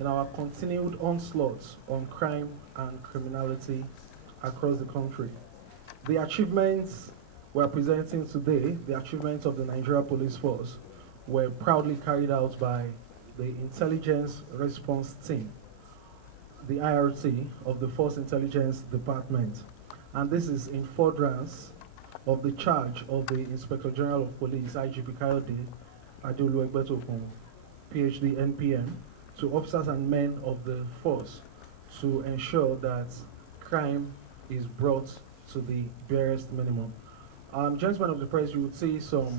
in our continued onslaught on crime and criminality across the country. The achievements we're presenting today, the achievements of the Nigeria Police Force, were proudly carried out by the Intelligence Response Team, the IRT of the Force Intelligence Department. And this is in furtherance of the charge of the Inspector General of Police, IGP Kayode Adeoluwagbetokun, PhD, NPM, to officers and men of the force to ensure that crime is brought to the barest minimum. Gentlemen of the press, you would see some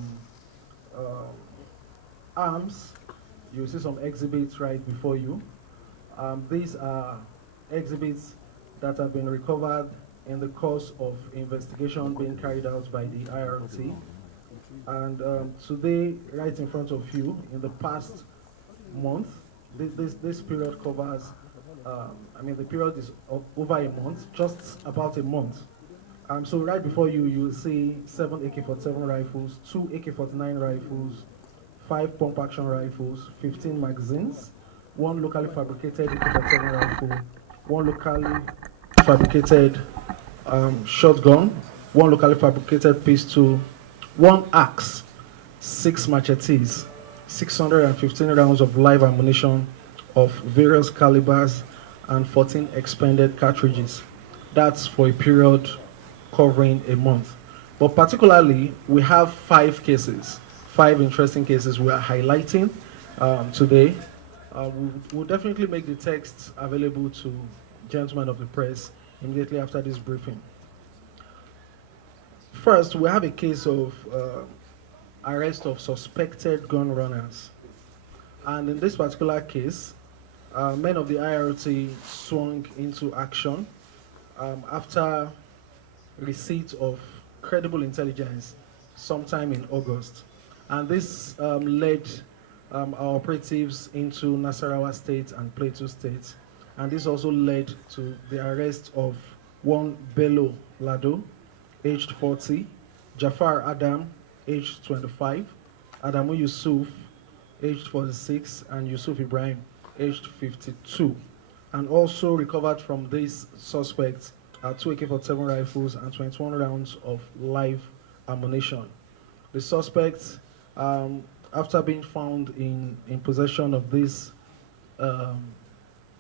arms, you will see some exhibits right before you. These are exhibits that have been recovered in the course of investigation being carried out by the IRT. And today, right in front of you, in the past month, this period covers, the period is over a month, just about a month. So right before you, you will see 7 AK-47 rifles, 2 AK-49 rifles, 5 pump-action rifles, 15 magazines, 1 locally fabricated AK-47 rifle, 1 locally fabricated shotgun, 1 locally fabricated pistol, 1 axe, 6 machetes, 615 rounds of live ammunition of various calibers, and 14 expended cartridges. That's for a period covering a month. But particularly, we have 5 cases, 5 interesting cases we are highlighting today. We'll definitely make the text available to gentlemen of the press immediately after this briefing. First, we have a case of arrest of suspected gun runners. And in this particular case, men of the IRT swung into action after receipt of credible intelligence sometime in August. And this led our operatives into Nasarawa State and Plateau State. And this also led to the arrest of one Bello Lado, aged 40, Jafar Adam, aged 25, Adamu Yusuf, aged 46, and Yusuf Ibrahim, aged 52. And also recovered from these suspects are 2 AK-47 rifles and 21 rounds of live ammunition. The suspects, after being found in possession of these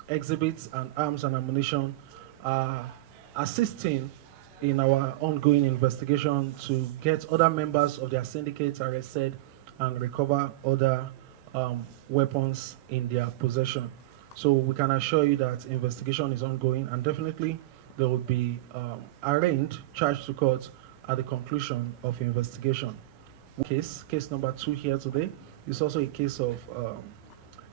exhibits and arms and ammunition, are assisting in our ongoing investigation to get other members of their syndicates arrested and recover other weapons in their possession. So we can assure you that investigation is ongoing, and definitely they will be arraigned, charged to court at the conclusion of investigation. Case number 2 here today is also a case of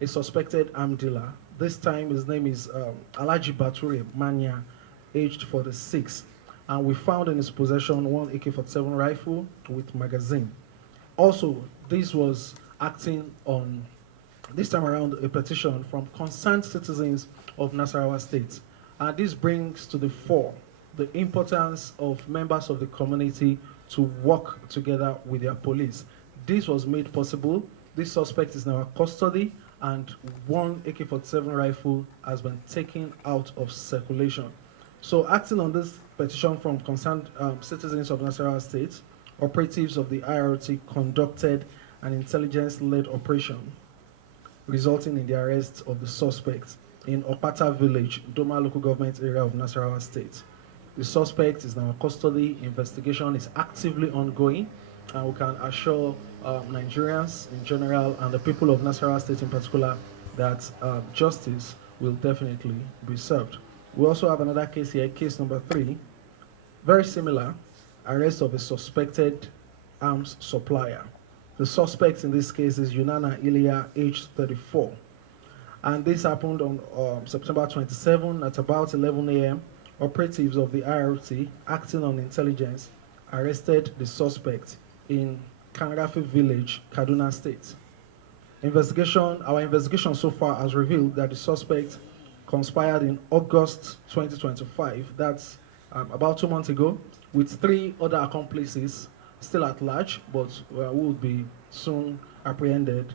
a suspected arm dealer. This time his name is Alaji Bature Manya, aged 46. And we found in his possession 1 AK-47 rifle with magazine. Also, this was acting on, this time around, a petition from concerned citizens of Nasarawa State. And this brings to the fore the importance of members of the community to work together with their police. This was made possible. This suspect is now in custody, and 1 AK-47 rifle has been taken out of circulation. So acting on this petition from concerned citizens of Nasarawa State, operatives of the IRT conducted an intelligence-led operation resulting in the arrest of the suspect in Opata Village, Doma local government area of Nasarawa State. The suspect is now in custody. Investigation is actively ongoing, and we can assure Nigerians in general and the people of Nasarawa State in particular that justice will definitely be served. We also have another case here, case number 3, very similar, arrest of a suspected arms supplier. The suspect in this case is Yunana Ilya, aged 34. And this happened on September 27 at about 11 a.m. Operatives of the IRT, acting on intelligence, arrested the suspect in Kangrafi Village, Kaduna State. Our investigation so far has revealed that the suspect conspired in August 2025, that's about 2 months ago, with 3 other accomplices still at large, but who will be soon apprehended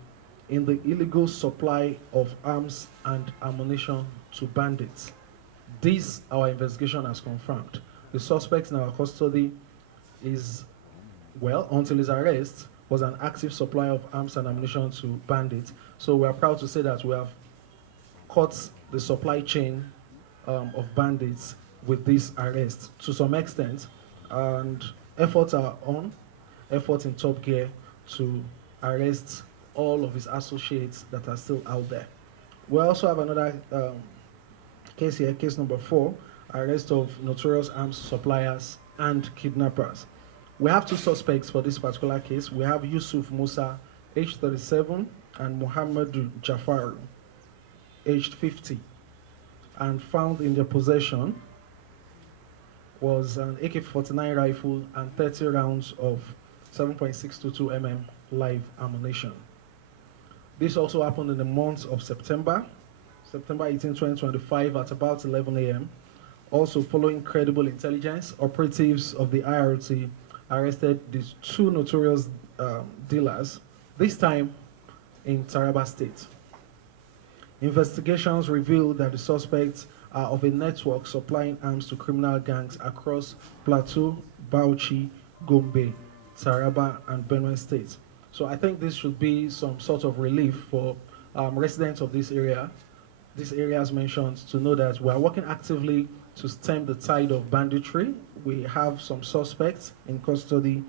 in the illegal supply of arms and ammunition to bandits. This, our investigation has confirmed. The suspect in our custody is, well, until his arrest, was an active supplier of arms and ammunition to bandits. So we are proud to say that we have cut the supply chain of bandits with this arrest to some extent, and efforts are on, efforts in top gear to arrest all of his associates that are still out there. We also have another case here, case number 4, arrest of notorious arms suppliers and kidnappers. We have 2 suspects for this particular case. We have Yusuf Musa, aged 37, and Muhammadu Jafaru, aged 50. And found in their possession was an AK-49 rifle and 30 rounds of 7.622 mm live ammunition. This also happened in the month of September 18, 2025 at about 11 a.m. Also, following credible intelligence, operatives of the IRT arrested these 2 notorious dealers, this time in Taraba State. Investigations revealed that the suspects are of a network supplying arms to criminal gangs across Plateau, Bauchi, Gombe, Taraba, and Benue States. So I think this should be some sort of relief for residents of this area, these areas mentioned, to know that we are working actively to stem the tide of banditry. We have some suspects in custody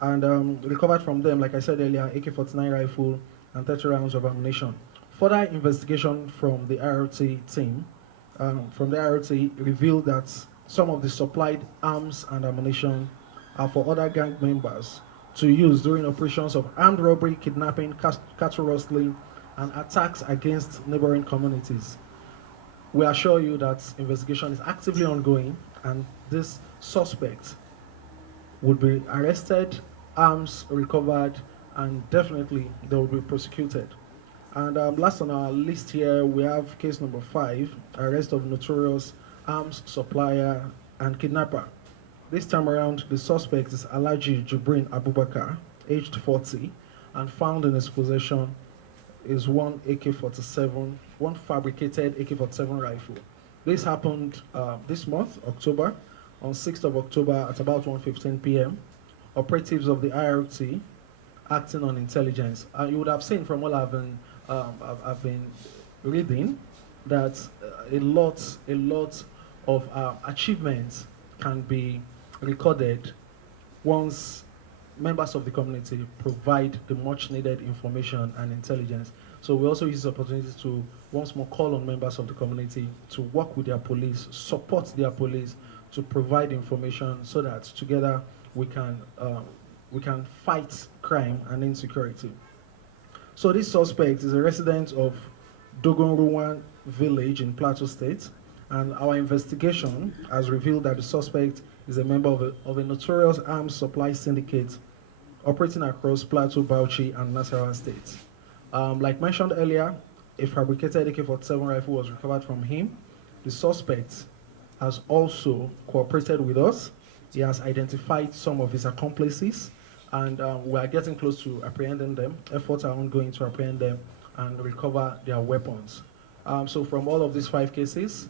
and recovered from them, like I said earlier, AK-49 rifle and 30 rounds of ammunition. Further investigation from the IRT team, revealed that some of the supplied arms and ammunition are for other gang members to use during operations of armed robbery, kidnapping, cattle rustling, and attacks against neighboring communities. We assure you that investigation is actively ongoing and this suspect would be arrested, arms recovered, and definitely they will be prosecuted. And last on our list here, we have case number 5, arrest of notorious arms supplier and kidnapper. This time around, the suspect is Alhaji Jubrin Abubakar, aged 40, and found in his possession is one AK-47, one fabricated AK-47 rifle. This happened this month, October, on 6th of October at about 1:15 p.m. Operatives of the IRT acting on intelligence. You would have seen from what I've been reading that a lot of achievements can be recorded once members of the community provide the much needed information and intelligence. So we also use this opportunity to once more call on members of the community to work with their police, support their police, to provide information so that together we can fight crime and insecurity. So this suspect is a resident of Dogonruwan village in Plateau State, and our investigation has revealed that the suspect is a member of a notorious arms supply syndicate operating across Plateau, Bauchi, and Nasarawa states. Like mentioned earlier, a fabricated AK-47 rifle was recovered from him. The suspect has also cooperated with us. He has identified some of his accomplices, and we are getting close to apprehending them. Efforts are ongoing to apprehend them and recover their weapons. So from all of these 5 cases,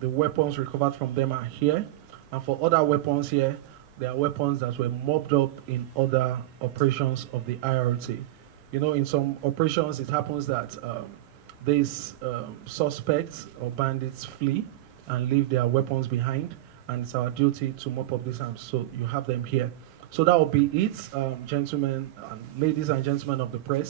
the weapons recovered from them are here. And for other weapons here, they are weapons that were mobbed up in other operations of the IRT. You know, in some operations, it happens that these suspects or bandits flee and leave their weapons behind, and it's our duty to mop up these arms. So you have them here. So that will be it, gentlemen, and ladies and gentlemen of the press.